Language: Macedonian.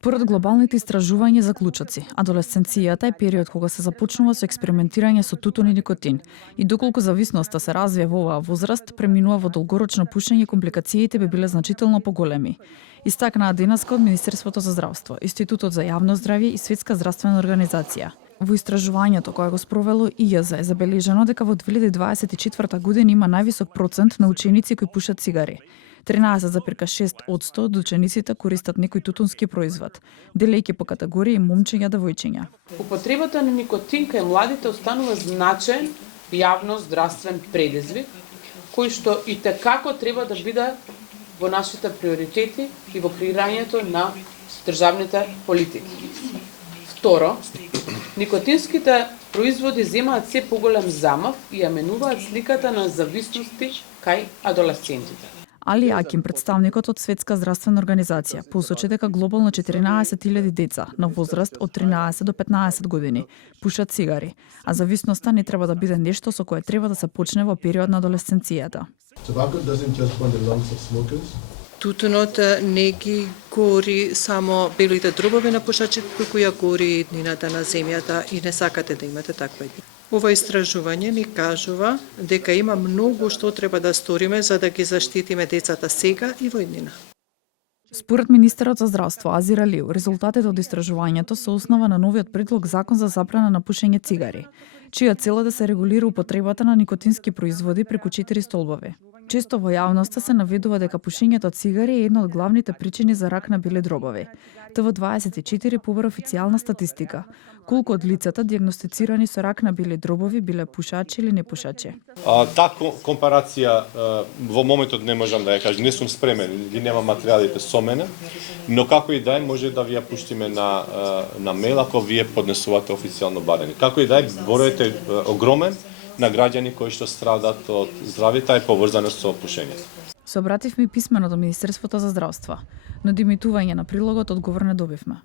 Според глобалните истражувања заклучоци, адолесценцијата е период кога се започнува со експериментирање со тутун и никотин. И доколку зависноста се развие во оваа возраст, преминува во долгорочно пушење, компликациите би биле значително поголеми. Истакнаа денеска од Министерството за здравство, Институтот за јавно здравје и Светска здравствена организација. Во истражувањето кое го спровело ИЈЗ е забележано дека во 2024 година има највисок процент на ученици кои пушат цигари. 13,6% од учениците користат некој тутунски производ, делејќи по категории момчиња и девојчиња. Употребата на никотин кај младите останува значаен јавно здравствен предизвик, кој што и текако треба да биде во нашите приоритети и во креирањето на државните политики. Второ, никотинските производи земаат се поголем замав и ја менуваат сликата на зависности кај адолесцентите. Али Аким, представникот од Светска здравствена организација, посочи дека глобално 14.000 деца на возраст од 13 до 15 години пушат цигари, а зависноста не треба да биде нешто со кое треба да се почне во период на адолесценцијата. Тутунот не ги гори само белите дробови на пушачите, туку ја гори и иднината на земјата и не сакате да имате таква иднина. Ова истражување ни кажува дека има многу што треба да сториме за да ги заштитиме децата сега и во иднина. Според министерот за здравство Азир Алиу, резултатите од истражувањето се основа на новиот предлог закон за забрана на пушење цигари, чија цел е да се регулира употребата на никотински производи преку 4 столбови. Често во јавноста се наведува дека пушењето цигари е една од главните причини за рак на бели дробови. ТВ24 побара официјална статистика. Колку од лицата дијагностицирани со рак на бели дробови биле пушачи или непушачи? Таа компарација во моментот не можам да ја кажам, не сум спремен, ги нема материјалите со мене, но како и да е, може да ви ја пуштиме на мејл ако вие поднесувате официјално барање. Како и да е, бројот е огромен на граѓани кои што страдат од здравјето и поврзано со пушењето. Се обративме писмено до Министерството за здравство, но димитување на прилогот одговор не добивме.